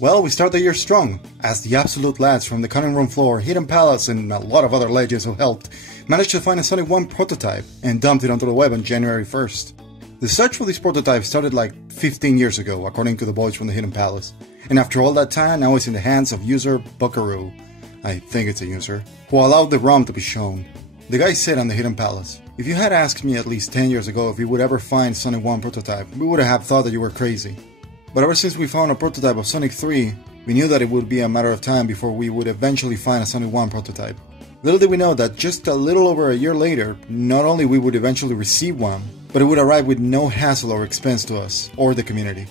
Well, we start the year strong, as the absolute lads from the cutting room floor, Hidden Palace, and a lot of other legends who helped managed to find a Sonic 1 prototype and dumped it onto the web on January 1st. The search for this prototype started like 15 years ago, according to the boys from the Hidden Palace, and after all that time, now it's in the hands of user Buckaroo, I think it's a user, who allowed the ROM to be shown. The guy said on the Hidden Palace, "If you had asked me at least 10 years ago if you would ever find Sonic 1 prototype, we would have thought that you were crazy. But ever since we found a prototype of Sonic 3, we knew that it would be a matter of time before we would eventually find a Sonic 1 prototype. Little did we know that just a little over a year later, not only we would eventually receive one, but it would arrive with no hassle or expense to us, or the community."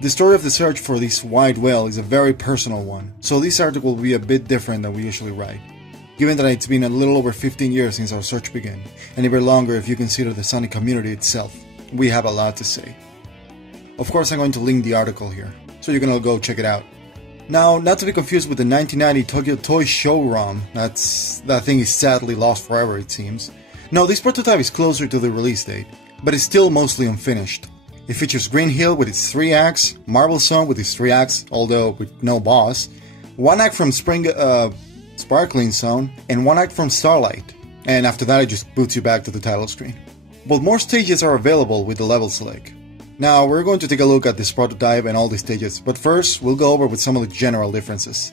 The story of the search for this white whale is a very personal one, so this article will be a bit different than we usually write. Given that it's been a little over 15 years since our search began, and even longer if you consider the Sonic community itself, we have a lot to say. Of course, I'm going to link the article here, so you can all go check it out. Now, not to be confused with the 1990 Tokyo Toy Show ROM, that thing is sadly lost forever it seems. No, this prototype is closer to the release date, but it's still mostly unfinished. It features Green Hill with its 3 acts, Marble Zone with its 3 acts, although with no boss, 1 act from Sparkling Zone, and 1 act from Starlight, and after that it just boots you back to the title screen. But more stages are available with the level select. Now, we're going to take a look at this prototype and all the stages, but first, we'll go over with some of the general differences.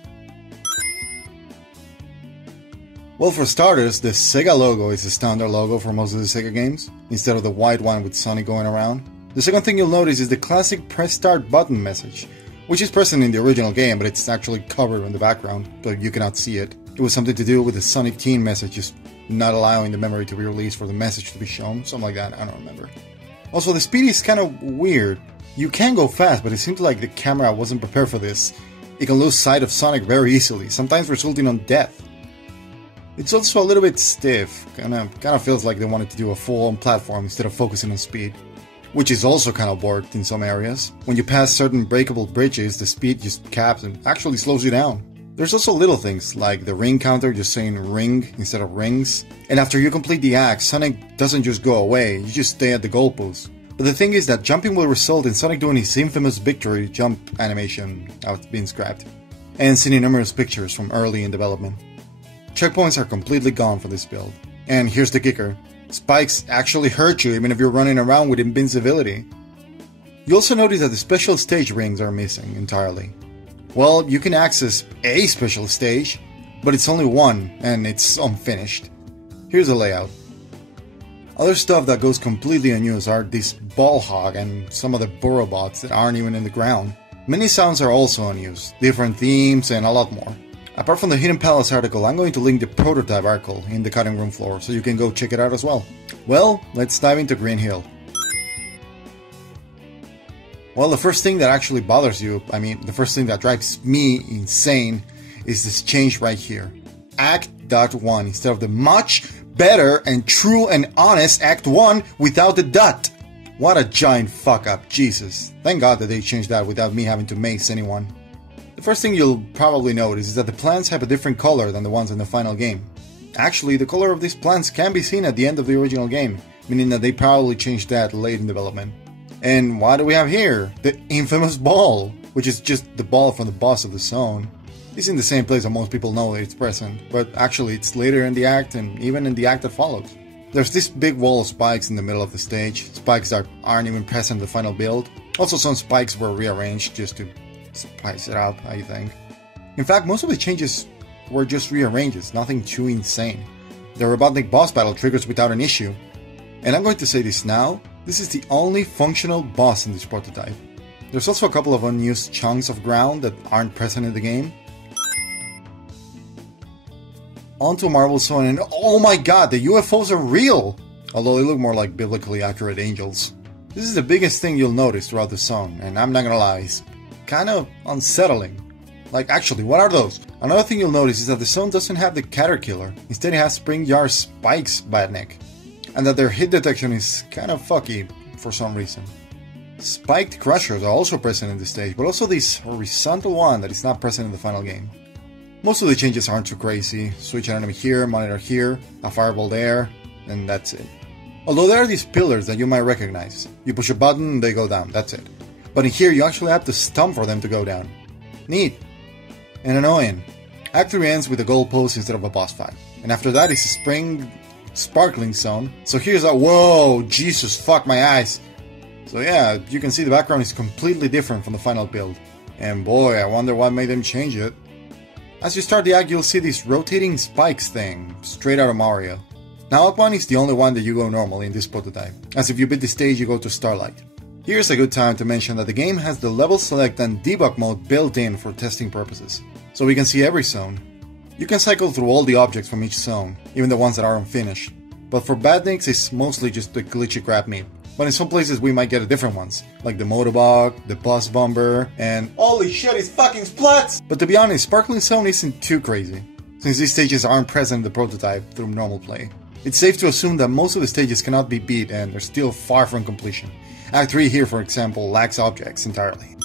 Well, for starters, the Sega logo is the standard logo for most of the Sega games, instead of the white one with Sonic going around. The second thing you'll notice is the classic press start button message, which is present in the original game, but it's actually covered in the background, so you cannot see it. It was something to do with the Sonic Teen message, just not allowing the memory to be released for the message to be shown, something like that, I don't remember. Also, the speed is kind of weird. You can go fast, but it seems like the camera wasn't prepared for this. It can lose sight of Sonic very easily, sometimes resulting on death. It's also a little bit stiff, kind of feels like they wanted to do a full-on platform instead of focusing on speed. Which is also kind of warped in some areas. When you pass certain breakable bridges, the speed just caps and actually slows you down. There's also little things, like the ring counter just saying ring instead of rings. And after you complete the act, Sonic doesn't just go away, you just stay at the goalpost. But the thing is that jumping will result in Sonic doing his infamous victory jump animation out being scrapped, and seeing numerous pictures from early in development. Checkpoints are completely gone for this build. And here's the kicker. Spikes actually hurt you even if you're running around with invincibility. You also notice that the special stage rings are missing entirely. Well, you can access a special stage, but it's only one, and it's unfinished. Here's the layout. Other stuff that goes completely unused are this ball hog and some of the burrow bots that aren't even in the ground. Many sounds are also unused, different themes, and a lot more. Apart from the Hidden Palace article, I'm going to link the prototype article in the cutting room floor, so you can go check it out as well. Well, let's dive into Green Hill. Well, the first thing that actually bothers you, the first thing that drives me insane, is this change right here. Act.1 instead of the much better and true and honest Act 1 without the dot. What a giant fuck up, Jesus. Thank God that they changed that without me having to mace anyone. The first thing you'll probably notice is that the plants have a different color than the ones in the final game. Actually, the color of these plants can be seen at the end of the original game, meaning that they probably changed that late in development. And what do we have here? The infamous ball, which is just the ball from the boss of the zone. It's in the same place that most people know that it's present, but actually it's later in the act and even in the act that follows. There's this big wall of spikes in the middle of the stage, spikes that aren't even present in the final build. Also, some spikes were rearranged just to spice it up, I think. In fact, most of the changes were just rearranges, nothing too insane. The Robotnik boss battle triggers without an issue. And I'm going to say this now, this is the only functional boss in this prototype. There's also a couple of unused chunks of ground that aren't present in the game. Onto Marble Zone, and oh my god, the UFOs are real! Although they look more like biblically accurate angels. This is the biggest thing you'll notice throughout the zone, and I'm not gonna lie, it's kind of unsettling. Like, actually, what are those? Another thing you'll notice is that the zone doesn't have the Caterkiller, instead it has Spring Yard Spikes by neck. And that their hit detection is kind of fucky for some reason. Spiked Crushers are also present in the stage, but also this horizontal one that is not present in the final game. Most of the changes aren't too crazy. Switch an enemy here, monitor here, a fireball there, and that's it. Although there are these pillars that you might recognize. You push a button, they go down, that's it. But in here you actually have to stomp for them to go down. Neat. And annoying. Act 3 ends with a goalpost instead of a boss fight. And after that is a sparkling zone. So here's a whoa, Jesus fuck my eyes. So yeah, you can see the background is completely different from the final build. And boy, I wonder what made them change it. As you start the act, you'll see this rotating spikes thing, straight out of Mario. Now Act 1 is the only one that you go normally in this prototype, as if you beat the stage you go to Starlight. Here's a good time to mention that the game has the level select and debug mode built in for testing purposes, so we can see every zone. You can cycle through all the objects from each zone, even the ones that are unfinished, but for badniks it's mostly just the glitchy crap meat. But in some places we might get different ones, like the motorbug, the bus bomber, and holy shit, it's fucking splats! But to be honest, Sparkling Zone isn't too crazy, since these stages aren't present in the prototype through normal play. It's safe to assume that most of the stages cannot be beat and they're still far from completion. Act 3 here, for example, lacks objects entirely.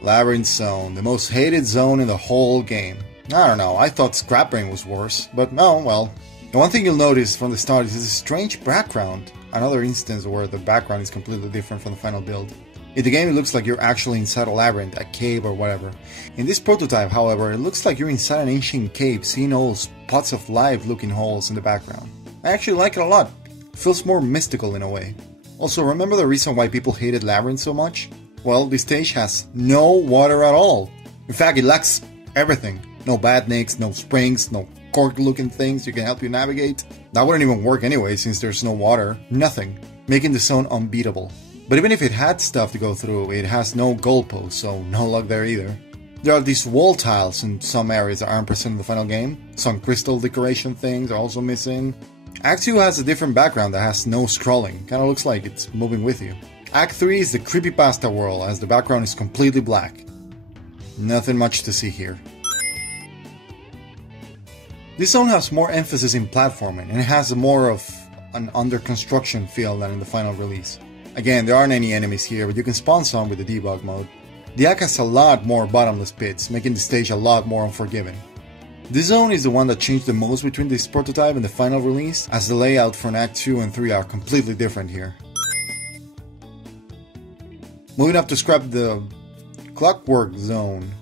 Labyrinth Zone, the most hated zone in the whole game. I don't know, I thought Scrapbrain was worse, but no, well. The one thing you'll notice from the start is this strange background, another instance where the background is completely different from the final build. In the game it looks like you're actually inside a labyrinth, a cave or whatever. In this prototype, however, it looks like you're inside an ancient cave, seeing all spots of life looking holes in the background. I actually like it a lot. It feels more mystical in a way. Also, remember the reason why people hated Labyrinth so much? Well, this stage has no water at all. In fact, it lacks everything. No badniks, no springs, no cork looking things you can help you navigate. That wouldn't even work anyway since there's no water. Nothing. Making the zone unbeatable. But even if it had stuff to go through, it has no goalposts, so no luck there either. There are these wall tiles in some areas that aren't present in the final game. Some crystal decoration things are also missing. Act 2 has a different background that has no scrolling, kinda looks like it's moving with you. Act 3 is the creepypasta world, as the background is completely black. Nothing much to see here. This zone has more emphasis in platforming, and it has more of an under construction feel than in the final release. Again, there aren't any enemies here, but you can spawn some with the debug mode. The act has a lot more bottomless pits, making the stage a lot more unforgiving. This zone is the one that changed the most between this prototype and the final release, as the layout for Act 2 and 3 are completely different here. Moving up to scrap the Clockwork Zone,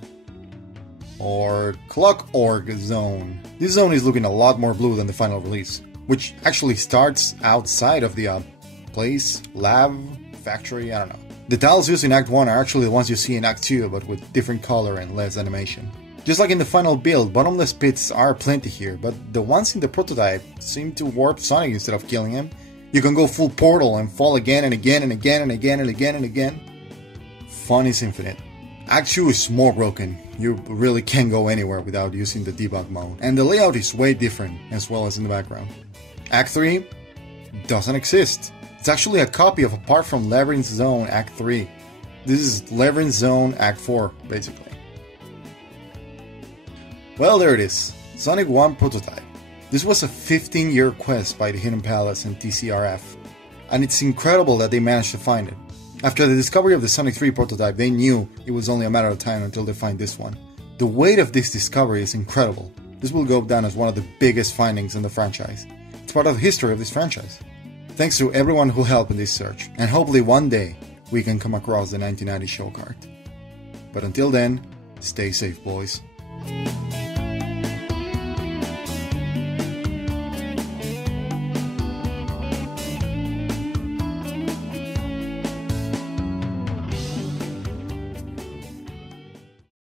or Clockorg Zone. This zone is looking a lot more blue than the final release, which actually starts outside of the place, lab, factory, I don't know. The tiles used in Act 1 are actually the ones you see in Act 2, but with different color and less animation. Just like in the final build, bottomless pits are plenty here, but the ones in the prototype seem to warp Sonic instead of killing him. You can go full Portal and fall again and again and again and again and again and again. Fun is infinite. Act 2 is more broken. You really can't go anywhere without using the debug mode, and the layout is way different as well as in the background. Act 3 doesn't exist. It's actually a copy of Apart from Labyrinth Zone Act 3. This is Labyrinth Zone Act 4, basically. Well, there it is. Sonic 1 prototype. This was a 15-year quest by the Hidden Palace and TCRF, and it's incredible that they managed to find it. After the discovery of the Sonic 3 prototype, they knew it was only a matter of time until they find this one. The weight of this discovery is incredible. This will go down as one of the biggest findings in the franchise. It's part of the history of this franchise. Thanks to everyone who helped in this search, and hopefully one day we can come across the 1990 show card. But until then, stay safe, boys.